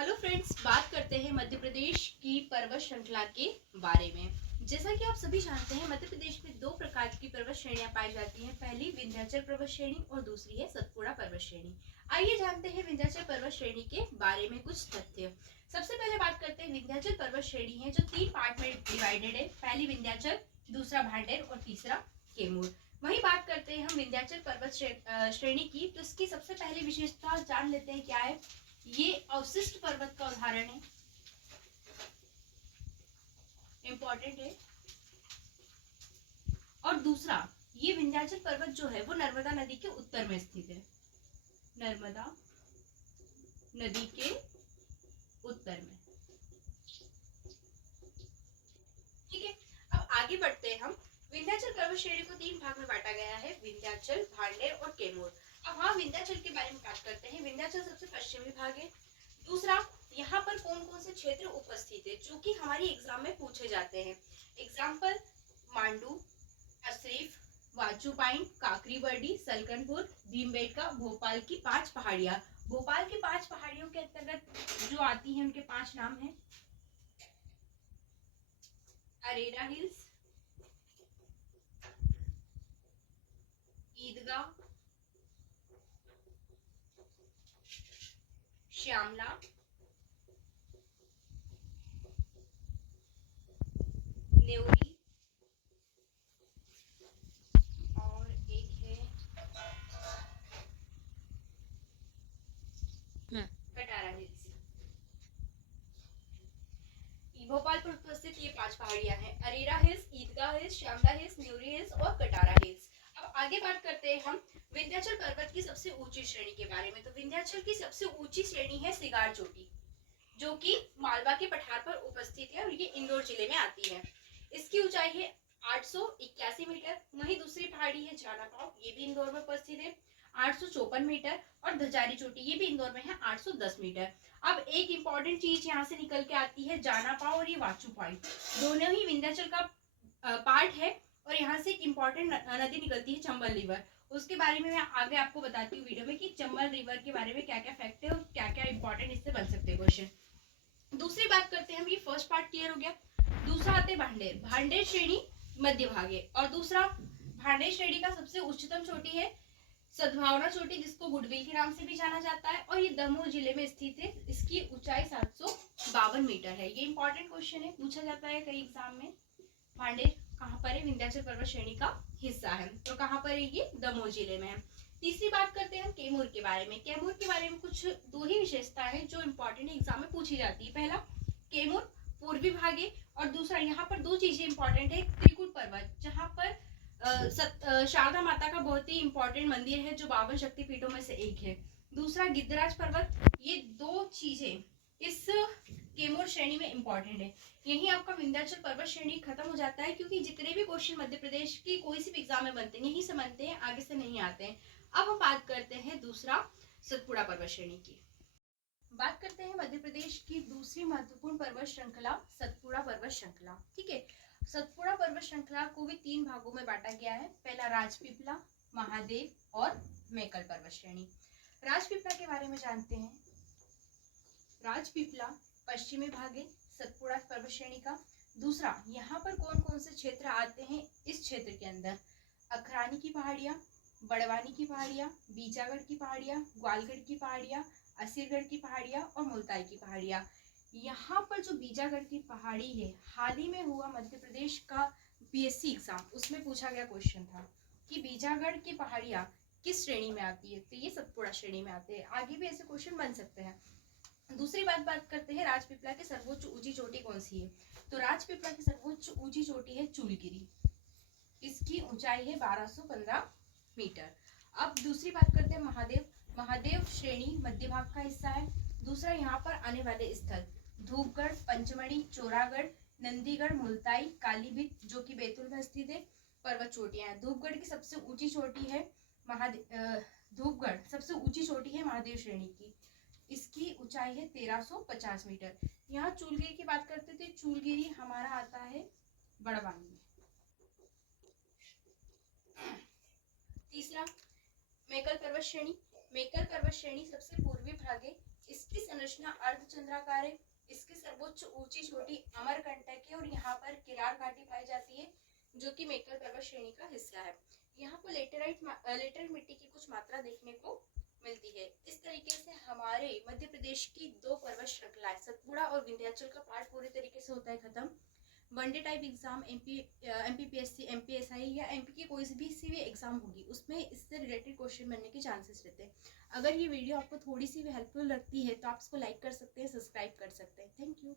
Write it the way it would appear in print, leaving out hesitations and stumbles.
Hello friends, बात करते हैं मध्य प्रदेश की पर्वत श्रृंखला के बारे में। जैसा कि आप सभी जानते हैं, मध्य प्रदेश में दो प्रकार की पर्वत श्रेणियां पाई जाती हैं। पहली विंध्याचल पर्वत श्रेणी और दूसरी है सतपुड़ा पर्वत श्रेणी। आइए जानते हैं विंध्याचल पर्वत श्रेणी के बारे में कुछ तथ्य। सबसे पहले बात करते हैं विंध्याचल पर्वत श्रेणी है जो 3 पार्ट में डिवाइडेड है। पहली विंध्याचल, दूसरा भांडेर और तीसरा केमूर। वही बात करते हैं हम विंध्याचल पर्वत श्रेणी की, तो इसकी सबसे पहली विशेषता जान लेते हैं क्या है। ये अवशिष्ट पर्वत का उदाहरण है, इंपॉर्टेंट है। और दूसरा, ये विंध्याचल पर्वत जो है वो नर्मदा नदी के उत्तर में स्थित है। नर्मदा नदी के उत्तर में। ठीक है, अब आगे बढ़ते हैं हम। विंध्याचल पर्वत श्रेणी को 3 भाग में बांटा गया है, विंध्याचल, भांडेर और केमूर। अब हाँ, विंध्याचल के बारे में बात करते हैं। विंध्याचल सबसे पश्चिमी भाग है। दूसरा, यहाँ पर कौन कौन से क्षेत्र उपस्थित है जो कि हमारी एग्जाम में पूछे जाते हैं। एग्जाम्पल, मांडू, अशरीफ, वाचूपाइन, काकरी बर्डी, सलकनपुर, भीमबेटका, भोपाल की 5 पहाड़ियां। भोपाल की 5 पहाड़ियों के अंतर्गत जो आती हैं उनके 5 नाम हैं। अरेरा हिल्स, ईदगाह, श्यामला, नेवरी और एक है कटारा हिल्स। भोपाल पर उपस्थित ये 5 पहाड़ियां हैं, अरेरा हिल्स, ईदगाह हिल्स, श्यामला हिल्स, न्यूरी हिल्स और कटारा हिल्स। अब आगे बात करते हैं हम विंध्याचल पर्वत की सबसे ऊंची श्रेणी के बारे में। तो विंध्याचल की सबसे ऊंची श्रेणी है सिगार चोटी, जो कि मालवा के पठार पर उपस्थित है और ये इंदौर जिले में आती है। इसकी ऊंचाई है 881 मीटर। वहीं दूसरी पहाड़ी है जाना पाव, ये भी इंदौर में उपस्थित है, 854 मीटर। और धजारी चोटी, ये भी इंदौर में है, 810 मीटर। अब एक इंपॉर्टेंट चीज यहाँ से निकल के आती है, जाना पाव और ये वाचू पॉइंट दोनों ही विंध्याचल का पार्ट है। और यहाँ से एक इम्पॉर्टेंट नदी निकलती है, चंबल रिवर। उसके बारे में मैं आगे आपको बताती हूँ वीडियो में कि चंबल रिवर के बारे में क्या क्या फैक्ट है और क्या क्या इंपॉर्टेंट इससे बन सकते हैं क्वेश्चन। दूसरी बात करते हैं हम, ये फर्स्ट पार्ट क्लियर हो गया। दूसरा आते भांडेर। भांडेर श्रेणी मध्य भाग है। और दूसरा, भांडेर श्रेणी का सबसे उच्चतम चोटी है सद्भावना चोटी, जिसको गुडविल के नाम से भी जाना जाता है, और ये दमोह जिले में स्थित है। इसकी ऊंचाई 752 मीटर है। ये इंपॉर्टेंट क्वेश्चन है, पूछा जाता है कई एग्जाम में। भांडेर कहाँ पर है? विंध्याचल पर्वत श्रेणी का हिस्सा है। तो कहाँ पर है ये? दमोह जिले में है। तीसरी बात करते हैं हम कैमूर के बारे में। कैमूर के बारे में कुछ दो ही विशेषता है जो इंपॉर्टेंट एग्जाम में पूछी जाती है। पहला, कैमूर पूर्वी भाग है। और दूसरा, यहाँ पर दो चीजें इंपॉर्टेंट है। त्रिकुट पर्वत, जहाँ पर शारदा माता का बहुत ही इंपॉर्टेंट मंदिर है जो 52 शक्तिपीठों में से एक है। दूसरा, गिद्धराज पर्वत। ये दो चीजें इस कैमूर श्रेणी में इंपॉर्टेंट है। यही आपका विंध्याचल पर्वत श्रेणी खत्म हो जाता है, क्योंकि जितने भी क्वेश्चन मध्य प्रदेश की कोई सी भी एग्जाम में बनते हैं यही से बनते हैं, आगे से नहीं आते हैं। अब हम बात करते हैं दूसरा, सतपुड़ा पर्वत श्रेणी की। बात करते हैं मध्य प्रदेश की दूसरी महत्वपूर्ण पर्वत श्रृंखला, सतपुड़ा पर्वत श्रृंखला। ठीक है, सतपुड़ा पर्वत श्रृंखला को भी 3 भागों में बांटा गया है। पहला, राजपीपला, महादेव और मेकल पर्वत श्रेणी। राजपीपला के बारे में जानते हैं। राजपीपला पश्चिमी भाग है सतपुड़ा पर्वत श्रेणी का। दूसरा, यहाँ पर कौन कौन से क्षेत्र आते हैं इस क्षेत्र के अंदर? अखरानी की पहाड़ियां, बड़वानी की पहाड़ियां, बीजागढ़ की पहाड़ियां, ग्वालगढ़ की पहाड़ियां, असीरगढ़ की पहाड़ियां और मुल्ताई की पहाड़ियां। यहाँ पर जो बीजागढ़ की पहाड़ी है, हाल ही में हुआ मध्य प्रदेश का बीएससी एग्जाम, उसमें पूछा गया क्वेश्चन था कि बीजागढ़ की पहाड़ियां किस श्रेणी में आती है, तो ये सतपुड़ा श्रेणी में आते हैं। आगे भी ऐसे क्वेश्चन बन सकते हैं। दूसरी बात करते हैं, राजपीपला की सर्वोच्च ऊंची चोटी कौन सी है? तो राजपीपला की सर्वोच्च ऊंची चोटी है चूलगिरी। इसकी ऊंचाई है 1215 मीटर। अब दूसरी बात करते हैं महादेव। महादेव श्रेणी मध्य भाग का हिस्सा है। दूसरा, यहाँ पर आने वाले स्थल धूपगढ़, पंचमढ़ी, चोरागढ़, नंदीगढ़, मुल्ताई, कालीबीत, जो कि बैतूल में स्थित है, पर्वत चोटियां हैं। धूपगढ़ की सबसे ऊंची चोटी है धूपगढ़ सबसे ऊंची चोटी है महादेव श्रेणी की। इसकी ऊंचाई है 1350 मीटर। यहाँ चूलगिरी की बात करते थे, चूलगिरी हमारा आता है बड़वानी में। तीसरा, मेकल पर्वत श्रेणी। मेकल पर्वत श्रेणी सबसे पूर्वी भाग है। इसकी संरचना अर्धचंद्राकार है। इसकी सर्वोच्च ऊंची चोटी अमरकंटक है और यहाँ पर किरार घाटी पाई जाती है जो कि मेकल पर्वत श्रेणी का हिस्सा है। यहाँ पर लेटेराइट मिट्टी की कुछ मात्रा देखने को मिलती है। इस तरीके से हमारे मध्य प्रदेश की 2 पर्वत श्रृंखलाएं सतपुड़ा और विंध्याचल का पार्ट पूरी तरीके से होता है खत्म। One day type exam MPPSC, MPSI या एमपी की कोई भी एग्जाम होगी उसमें इससे रिलेटेड क्वेश्चन बनने के चांसेस रहते हैं। अगर ये वीडियो आपको थोड़ी सी भी हेल्पफुल लगती है तो आप इसको लाइक कर सकते हैं, सब्सक्राइब कर सकते हैं। Thank you.